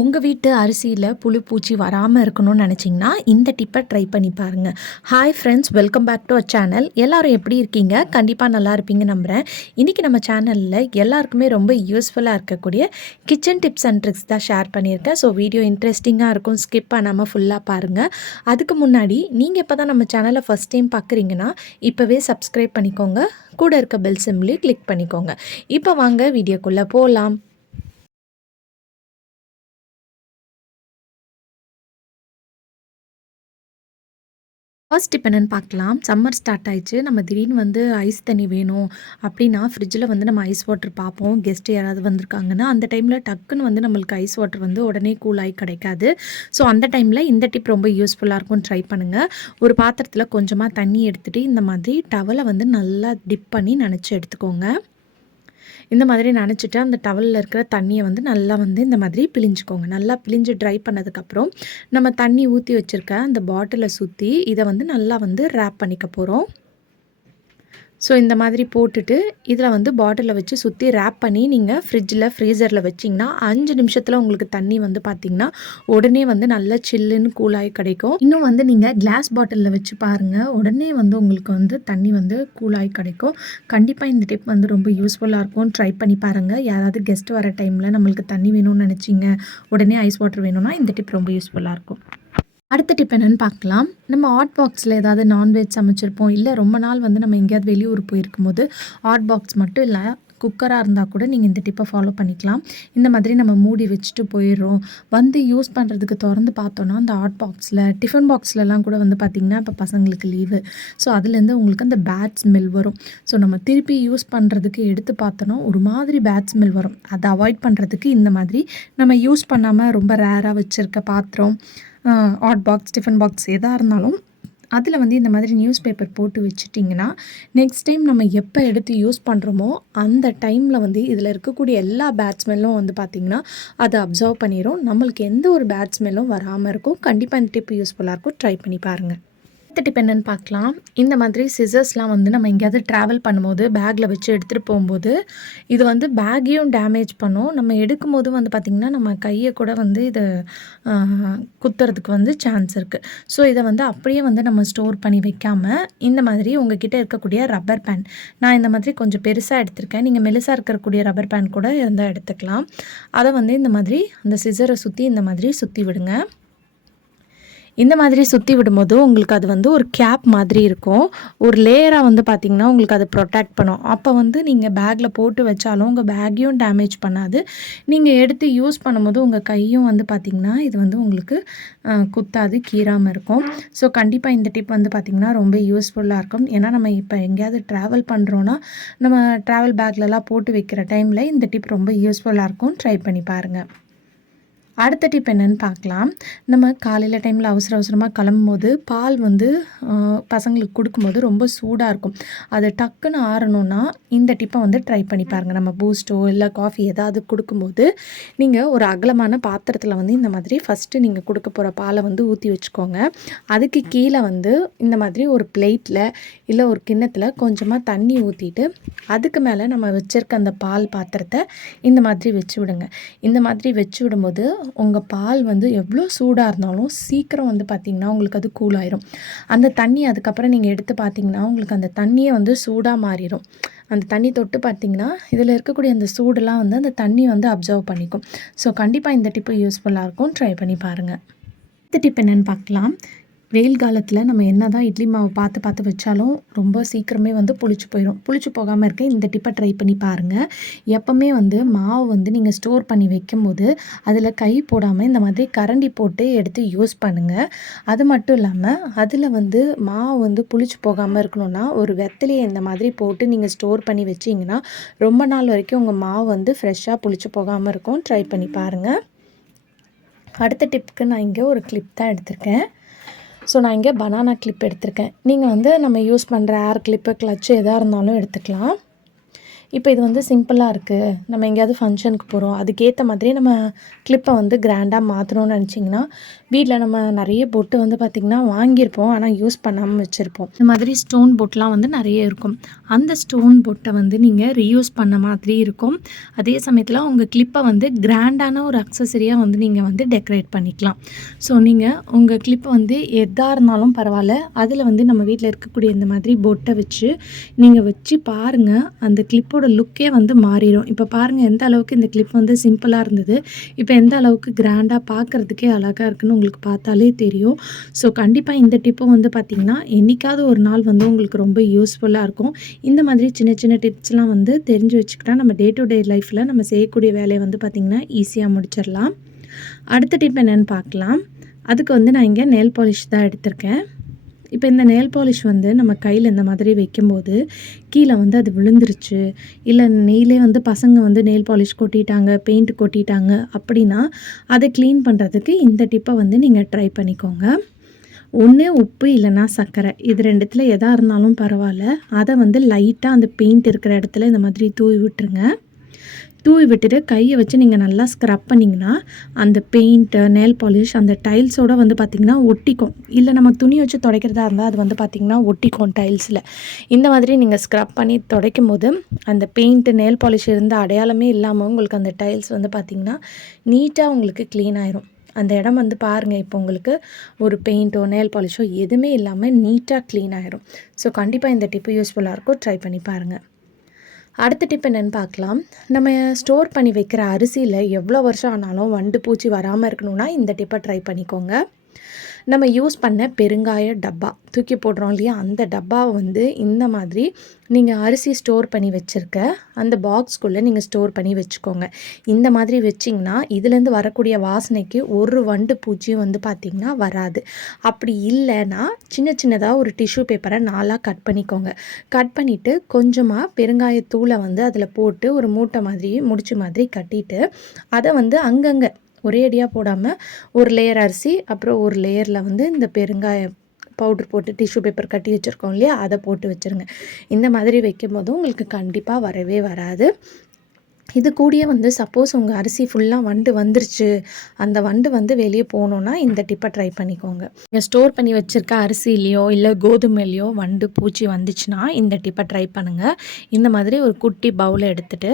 உங்கள் வீட்டு அரிசியில் புழு பூச்சி வராமல் இருக்கணும்னு நினச்சிங்கன்னா இந்த டிப்பை ட்ரை பண்ணி பாருங்கள் hi friends welcome back to our channel எல்லோரும் எப்படி இருக்கீங்க? கண்டிப்பாக நல்லா இருப்பீங்க நம்புகிறேன் இன்றைக்கி நம்ம சேனலில் எல்லாருக்குமே ரொம்ப யூஸ்ஃபுல்லாக இருக்கக்கூடிய கிச்சன் டிப்ஸ் அண்ட் ட்ரிக்ஸ் தான் ஷேர் பண்ணியிருக்கேன். ஸோ வீடியோ இன்ட்ரெஸ்டிங்காக இருக்கும். ஸ்கிப் பண்ணாமல் ஃபுல்லாக பாருங்கள் அதுக்கு முன்னாடி நீங்கள் இப்போ தான் நம்ம சேனலை ஃபஸ்ட் டைம் பார்க்குறீங்கன்னா இப்போவே சப்ஸ்கிரைப் பண்ணிக்கோங்க. கூட இருக்க பெல் சிம்லேயும் கிளிக் பண்ணிக்கோங்க. இப்போ வாங்க வீடியோக்குள்ளே போகலாம் ஃபர்ஸ்ட் இப்போ என்னென்னு பார்க்கலாம் சம்மர் ஸ்டார்ட் ஆயிடுச்சு. நம்ம திடீர்னு வந்து ஐஸ் தண்ணி வேணும் அப்படின்னா ஃப்ரிட்ஜில் வந்து நம்ம ஐஸ் வாட்டர் பார்ப்போம். கெஸ்ட்டு யாராவது வந்திருக்காங்கன்னா அந்த டைமில் டக்குன்னு வந்து நம்மளுக்கு ஐஸ் வாட்டர் வந்து உடனே கூல் ஆகி கிடைக்காது. ஸோ அந்த டைமில் இந்த டிப் ரொம்ப யூஸ்ஃபுல்லாக இருக்கும் ட்ரை பண்ணுங்கள் ஒரு பாத்திரத்தில் கொஞ்சமாக தண்ணி எடுத்துகிட்டு இந்த மாதிரி டவலை வந்து நல்லா டிப் பண்ணி நினச்சி எடுத்துக்கோங்க. இந்த மாதிரி நினச்சிட்டு அந்த டவலில் இருக்கிற தண்ணியை வந்து நல்லா வந்து இந்த மாதிரி பிழிஞ்சுக்கோங்க. நல்லா பிழிஞ்சு ட்ரை பண்ணதுக்கப்புறம் நம்ம தண்ணி ஊற்றி வச்சுருக்க அந்த பாட்டிலை சுற்றி இதை வந்து நல்லா வந்து ரேப் பண்ணிக்க போகிறோம் ஸோ இந்த மாதிரி போட்டுட்டு இதில் வந்து பாட்டிலில் வச்சு சுற்றி ரேப் பண்ணி நீங்கள் ஃப்ரிட்ஜில் ஃப்ரீசரில் வச்சிங்கன்னா அஞ்சு நிமிஷத்தில் உங்களுக்கு தண்ணி வந்து பார்த்திங்கன்னா உடனே வந்து நல்லா சில்லுன்னு கூலாகி கிடைக்கும். இன்னும் வந்து நீங்கள் கிளாஸ் பாட்டிலில் வச்சு பாருங்கள் உடனே வந்து உங்களுக்கு வந்து தண்ணி வந்து கூலாகி கிடைக்கும். கண்டிப்பாக இந்த டிப் வந்து ரொம்ப யூஸ்ஃபுல்லாக இருக்கும். ட்ரை பண்ணி பாருங்கள் யாராவது கெஸ்ட் வர டைமில் நம்மளுக்கு தண்ணி வேணும்னு நினச்சிங்க உடனே ஐஸ் வாட்டர் வேணும்னா இந்த டிப் ரொம்ப யூஸ்ஃபுல்லாக இருக்கும். அடுத்த டிப் என்னென்னு பார்க்கலாம். நம்ம ஹாட் பாக்ஸில் ஏதாவது நான்வெஜ் சமைச்சிருப்போம். இல்லை ரொம்ப நாள் வந்து நம்ம எங்கேயாவது வெளியூர் போயிருக்கும் போது ஹாட் பாக்ஸ் மட்டும் இல்லை குக்கராக இருந்தால் கூட நீங்கள் இந்த டிப்பை ஃபாலோ பண்ணிக்கலாம். இந்த மாதிரி நம்ம மூடி வச்சுட்டு போயிடுறோம். வந்து யூஸ் பண்ணுறதுக்கு திறந்து பார்த்தோன்னா அந்த ஹாட் பாக்ஸில் டிஃபன் பாக்ஸ்லலாம் கூட வந்து பார்த்திங்கன்னா இப்போ பசங்களுக்கு லீவு ஸோ அதுலேருந்து உங்களுக்கு அந்த பேட் ஸ்மெல் வரும். ஸோ நம்ம திருப்பி யூஸ் பண்ணுறதுக்கு எடுத்து பார்த்தோன்னா ஒரு மாதிரி பேட் ஸ்மெல் வரும். அதை அவாய்ட் பண்ணுறதுக்கு இந்த மாதிரி நம்ம யூஸ் பண்ணாமல் ரொம்ப ரேராக வச்சுருக்க பாத்திரம் ஹாட் பாக்ஸ் டிஃபன் பாக்ஸ் எதாக இருந்தாலும் அதில் வந்து இந்த மாதிரி நியூஸ் பேப்பர் போட்டு வச்சுட்டிங்கன்னா நெக்ஸ்ட் டைம் நம்ம எப்போ எடுத்து யூஸ் பண்ணுறோமோ அந்த டைமில் வந்து இதில் இருக்கக்கூடிய எல்லா பேட்ஸ்மெல்லும் வந்து பார்த்திங்கன்னா அதை அப்சர்வ் பண்ணிடும் நம்மளுக்கு எந்த ஒரு பேட்ஸ்மெல்லும் வராமல் இருக்கும். கண்டிப்பாக இந்த டிப் யூஸ்ஃபுல்லாக இருக்கும். ட்ரை பண்ணி பாருங்கள் அடுத்த டிப் என்னென்னு பார்க்கலாம். இந்த மாதிரி சிசர்ஸ்லாம் வந்து நம்ம எங்கேயாவது ட்ராவல் பண்ணும்போது பேக்கில் வச்சு எடுத்துகிட்டு போகும்போது இது வந்து பேக்கையும் டேமேஜ் பண்ணும். நம்ம எடுக்கும்போது வந்து பார்த்திங்கன்னா நம்ம கையை கூட வந்து இதை குத்துறதுக்கு வந்து சான்ஸ் இருக்குது ஸோ இதை வந்து அப்படியே வந்து நம்ம ஸ்டோர் பண்ணி வைக்காமல் இந்த மாதிரி உங்ககிட்ட இருக்கக்கூடிய ரப்பர் பேன் நான் இந்த மாதிரி கொஞ்சம் பெருசாக எடுத்திருக்கேன். நீங்கள் மெலிசாக இருக்கக்கூடிய ரப்பர் பேன் கூட இருந்தால் எடுத்துக்கலாம். அதை வந்து இந்த மாதிரி அந்த சிசரை சுற்றி இந்த மாதிரி சுற்றி விடுங்க. இந்த மாதிரி சுற்றி விடும்போது உங்களுக்கு அது வந்து ஒரு கேப் மாதிரி இருக்கும். ஒரு லேயராக வந்து பார்த்திங்கன்னா உங்களுக்கு அது ப்ரொடெக்ட் பண்ணும். அப்போ வந்து நீங்கள் பேக்கில் போட்டு வச்சாலும் உங்கள் பேக்கையும் டேமேஜ் பண்ணாது. நீங்கள் எடுத்து யூஸ் பண்ணும்போது உங்கள் கையும் வந்து பார்த்திங்கன்னா இது வந்து உங்களுக்கு குத்தாது கீறாமல் இருக்கும். ஸோ கண்டிப்பாக இந்த டிப் வந்து பார்த்திங்கன்னா ரொம்ப யூஸ்ஃபுல்லாக இருக்கும். ஏன்னா நம்ம இப்போ எங்கேயாவது ட்ராவல் பண்ணுறோன்னா நம்ம ட்ராவல் பேக்லலாம் போட்டு வைக்கிற டைமில் இந்த டிப் ரொம்ப யூஸ்ஃபுல்லாக இருக்கும். ட்ரை பண்ணி பாருங்கள் அடுத்த டிப் என்னென்னு பார்க்கலாம். நம்ம காலையில் டைமில் அவசர அவசரமாக கிளம்பும்போது பால் வந்து பசங்களுக்கு கொடுக்கும்போது ரொம்ப சூடாக இருக்கும். அது டக்குன்னு ஆறணும்னா இந்த டிப்பை வந்து ட்ரை பண்ணி பாருங்கள் நம்ம பூஸ்ட்டோ இல்லை காஃபி ஏதாவது கொடுக்கும்போது நீங்கள் ஒரு அகலமான பாத்திரத்தில் வந்து இந்த மாதிரி ஃபஸ்ட்டு நீங்கள் கொடுக்க போகிற பாலை வந்து ஊற்றி வச்சுக்கோங்க. அதுக்கு கீழே வந்து இந்த மாதிரி ஒரு பிளேட்டில் இல்லை ஒரு கிண்ணத்தில் கொஞ்சமாக தண்ணி ஊற்றிட்டு அதுக்கு மேலே நம்ம வச்சுருக்க அந்த பால் பாத்திரத்தை இந்த மாதிரி வச்சு விடுங்க. இந்த மாதிரி வச்சு விடும்போது உங்கள் பால் வந்து எவ்வளோ சூடாக இருந்தாலும் சீக்கிரம் வந்து பார்த்திங்கன்னா உங்களுக்கு அது கூலாயிரும் அந்த தண்ணி அதுக்கப்புறம் நீங்கள் எடுத்து பார்த்தீங்கன்னா உங்களுக்கு அந்த தண்ணியை வந்து சூடாக மாறிடும் அந்த தண்ணி தொட்டு பார்த்திங்கன்னா இதில் இருக்கக்கூடிய அந்த சூடெல்லாம் வந்து அந்த தண்ணி வந்து அப்சர்வ் பண்ணிக்கும். ஸோ கண்டிப்பாக இந்த டிப்பு யூஸ்ஃபுல்லாக இருக்கும். ட்ரை பண்ணி பாருங்கள் அடுத்த டிப் என்னென்னு பார்க்கலாம். வெயில் காலத்தில் நம்ம என்ன தான் இட்லி மாவு பார்த்து பார்த்து வச்சாலும் ரொம்ப சீக்கிரமே வந்து புளிச்சு போயிடும் புளிச்சு போகாமல் இருக்க இந்த டிப்பை ட்ரை பண்ணி பாருங்கள் எப்போவுமே வந்து மாவு வந்து நீங்கள் ஸ்டோர் பண்ணி வைக்கும்போது அதில் கை போடாமல் இந்த மாதிரி கரண்டி போட்டு எடுத்து யூஸ் பண்ணுங்கள் அது மட்டும் இல்லாமல் அதில் வந்து மாவு வந்து புளிச்சு போகாமல் இருக்கணும்னா ஒரு வெத்தலையை இந்த மாதிரி போட்டு நீங்கள் ஸ்டோர் பண்ணி வச்சிங்கன்னா ரொம்ப நாள் வரைக்கும் உங்கள் மாவு வந்து ஃப்ரெஷ்ஷாக புளிச்சு போகாமல் இருக்கும். ட்ரை பண்ணி பாருங்கள் அடுத்த டிப்புக்கு நான் இங்கே ஒரு கிளிப் தான் எடுத்திருக்கேன். ஸோ நான் இங்கே பனானா கிளிப் எடுத்திருக்கேன். நீங்கள் வந்து நம்ம யூஸ் பண்ணுற ஏர் கிளிப்பு கிளச்சு எதாக இருந்தாலும் எடுத்துக்கலாம். இப்போ இது வந்து சிம்பிளாக இருக்குது நம்ம எங்கேயாவது ஃபங்க்ஷனுக்கு போகிறோம் அதுக்கேற்ற மாதிரி நம்ம கிளிப்பை வந்து கிராண்டாக மாற்றணும்னு நினச்சிங்கன்னா வீட்டில் நம்ம நிறைய பொட்டு வந்து பார்த்திங்கன்னா வாங்கியிருப்போம். ஆனால் யூஸ் பண்ணாமல் வச்சுருப்போம். இந்த மாதிரி ஸ்டோன் பொட்லாம் வந்து நிறைய இருக்கும். அந்த ஸ்டோன் பொட்டை வந்து நீங்கள் ரீயூஸ் பண்ண மாதிரி இருக்கும். அதே சமயத்தில் உங்கள் கிளிப்பை வந்து கிராண்டான ஒரு அக்சசரியாக வந்து நீங்கள் வந்து டெக்கரேட் பண்ணிக்கலாம். ஸோ நீங்கள் உங்கள் கிளிப்பை வந்து எதாக இருந்தாலும் பரவாயில்ல. அதில் வந்து நம்ம வீட்டில் இருக்கக்கூடிய இந்த மாதிரி பொட்டை வச்சு நீங்கள் வச்சு பாருங்கள் அந்த கிளிப்போட லுக்கே வந்து மாறிடும் இப்போ பாருங்கள் எந்த அளவுக்கு இந்த கிளிப் வந்து சிம்பிளாக இருந்தது இப்போ எந்த அளவுக்கு கிராண்டாக பார்க்குறதுக்கே அழகாக இருக்குன்னு உங்களுக்கு பார்த்தாலே தெரியும். ஸோ கண்டிப்பாக இந்த டிப்பும் வந்து பார்த்திங்கன்னா என்றைக்காவது ஒரு நாள் வந்து உங்களுக்கு ரொம்ப யூஸ்ஃபுல்லாக இருக்கும். இந்த மாதிரி சின்ன சின்ன டிப்ஸ்லாம் வந்து தெரிஞ்சு வச்சுக்கிட்டா நம்ம டே டு டே லைஃப்பில் நம்ம செய்யக்கூடிய வேலையை வந்து பார்த்திங்கன்னா ஈஸியாக முடிச்சிடலாம். அடுத்த டிப் என்னென்னு பார்க்கலாம். அதுக்கு வந்து நான் இங்கே நெல் பாலிஷ் தான் எடுத்திருக்கேன். இப்போ இந்த நெயில் பாலிஷ் வந்து நம்ம கையில் இந்த மாதிரி வைக்கும்போது கீழே வந்து அது விழுந்துருச்சு. இல்லை நெயிலே வந்து பசங்க வந்து நெயில் பாலிஷ் கொட்டிட்டாங்க பெயிண்ட் கொட்டிட்டாங்க அப்படின்னா அதை க்ளீன் பண்ணுறதுக்கு இந்த டிப்பை வந்து நீங்கள் ட்ரை பண்ணிக்கோங்க. ஒன்று உப்பு இல்லைன்னா சர்க்கரை. இது ரெண்டுத்தில் எதாக இருந்தாலும் பரவாயில்ல. அதை வந்து லைட்டாக அந்த பெயிண்ட் இருக்கிற இடத்துல இந்த மாதிரி தூவி விட்டுருங்க. தூவி விட்டுட்டு கையை வச்சு நீங்கள் நல்லா ஸ்க்ரப் பண்ணிங்கன்னா அந்த பெயிண்ட்டு நேல் பாலிஷ் அந்த டைல்ஸோடு வந்து பார்த்திங்கன்னா ஒட்டிக்கும். இல்லை நம்ம துணி வச்சு துடைக்கிறதா இருந்தால் அது வந்து பார்த்திங்கன்னா ஒட்டிக்கும் டைல்ஸில் இந்த மாதிரி நீங்கள் ஸ்க்ரப் பண்ணி துடைக்கும் போது அந்த பெயிண்ட்டு நேல் பாலிஷ் இருந்த அடையாளமே இல்லாமல் உங்களுக்கு அந்த டைல்ஸ் வந்து பார்த்திங்கன்னா நீட்டாக உங்களுக்கு க்ளீன் ஆயிரும். அந்த இடம் வந்து பாருங்கள் இப்போ உங்களுக்கு ஒரு பெயிண்ட்டோ நேல் பாலிஷோ எதுவுமே இல்லாமல் நீட்டாக க்ளீன் ஆயிரும். ஸோ கண்டிப்பாக இந்த டிப்பு யூஸ்ஃபுல்லாக இருக்கும். ட்ரை பண்ணி பாருங்கள் அடுத்த டிப் என்னென்னு பார்க்கலாம். நம்ம ஸ்டோர் பண்ணி வைக்கிற அரிசியில் எவ்வளோ வருஷம் ஆனாலும் வண்டு பூச்சி வராமல் இருக்கணும்னா இந்த டிப்பை ட்ரை பண்ணிக்கோங்க. நம்ம யூஸ் பண்ண பெருங்காய டப்பா. தூக்கி போடுறோம் இல்லையா? அந்த டப்பாவை வந்து இந்த மாதிரி நீங்கள் அரிசி ஸ்டோர் பண்ணி வச்சுருக்க அந்த பாக்ஸ்குள்ளே நீங்கள் ஸ்டோர் பண்ணி வச்சுக்கோங்க. இந்த மாதிரி வச்சிங்கன்னா இதுலேருந்து வரக்கூடிய வாசனைக்கு ஒரு வண்டு பூச்சியும் வந்து பார்த்திங்கன்னா வராது. அப்படி இல்லைன்னா சின்ன சின்னதாக ஒரு டிஷ்யூ பேப்பரை நாளாக கட் பண்ணிக்கோங்க. கட் பண்ணிவிட்டு கொஞ்சமாக பெருங்காயத்தூளை வந்து அதில் போட்டு ஒரு மூட்டை மாதிரி முடிச்சு மாதிரி கட்டிட்டு அதை வந்து அங்கங்கே ஒரே அடியாக போடாமல் ஒரு லேயர் அரிசி அப்புறம் ஒரு லேயரில் வந்து இந்த பெருங்காயம் பவுட்ரு போட்டு டிஷ்யூ பேப்பர் கட்டி வச்சுருக்கோம் இல்லையா? அதை போட்டு வச்சுருங்க. இந்த மாதிரி வைக்கும் போதும் உங்களுக்கு கண்டிப்பாக வரவே வராது. இது கூடிய வந்து சப்போஸ் உங்கள் அரிசி ஃபுல்லாக வண்டு வந்துருச்சு. அந்த வண்டு வந்து வெளியே போகணுன்னா இந்த டிப்பை ட்ரை பண்ணிக்கோங்க. நீங்கள் ஸ்டோர் பண்ணி வச்சுருக்க அரிசிலேயோ இல்லை கோதுமையிலையோ வண்டு பூச்சி வந்துச்சுன்னா இந்த டிப்பை ட்ரை பண்ணுங்கள் இந்த மாதிரி ஒரு குட்டி பவுலை எடுத்துகிட்டு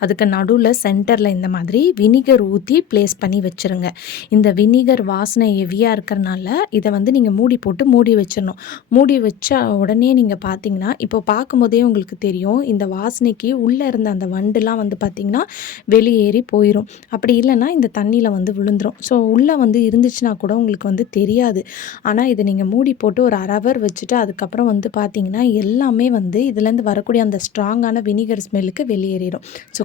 அதுக்கு நடுவில் சென்டரில் இந்த மாதிரி வினிகர் ஊற்றி ப்ளேஸ் பண்ணி வச்சுருங்க. இந்த வினிகர் வாசனை ஹெவியாக இருக்கிறனால இதை வந்து நீங்கள் மூடி போட்டு மூடி வச்சிடணும் மூடி வச்ச உடனே நீங்கள் பார்த்தீங்கன்னா இப்போ பார்க்கும்போதே உங்களுக்கு தெரியும் இந்த வாசனைக்கு உள்ளே இருந்த அந்த வண்டுலாம் வந்து பார்த்திங்கன்னா வெளியேறி போயிடும் அப்படி இல்லைன்னா இந்த தண்ணியில் வந்து விழுந்துடும் ஸோ உள்ளே வந்து இருந்துச்சுன்னா கூட உங்களுக்கு வந்து தெரியாது. ஆனால் இதை நீங்கள் மூடி போட்டு ஒரு அரை ஹவர் வச்சுட்டு அதுக்கப்புறம் வந்து பார்த்தீங்கன்னா எல்லாமே வந்து இதுலேருந்து வரக்கூடிய அந்த ஸ்ட்ராங்கான வினிகர் ஸ்மெல்லுக்கு வெளியேறிடும் ஸோ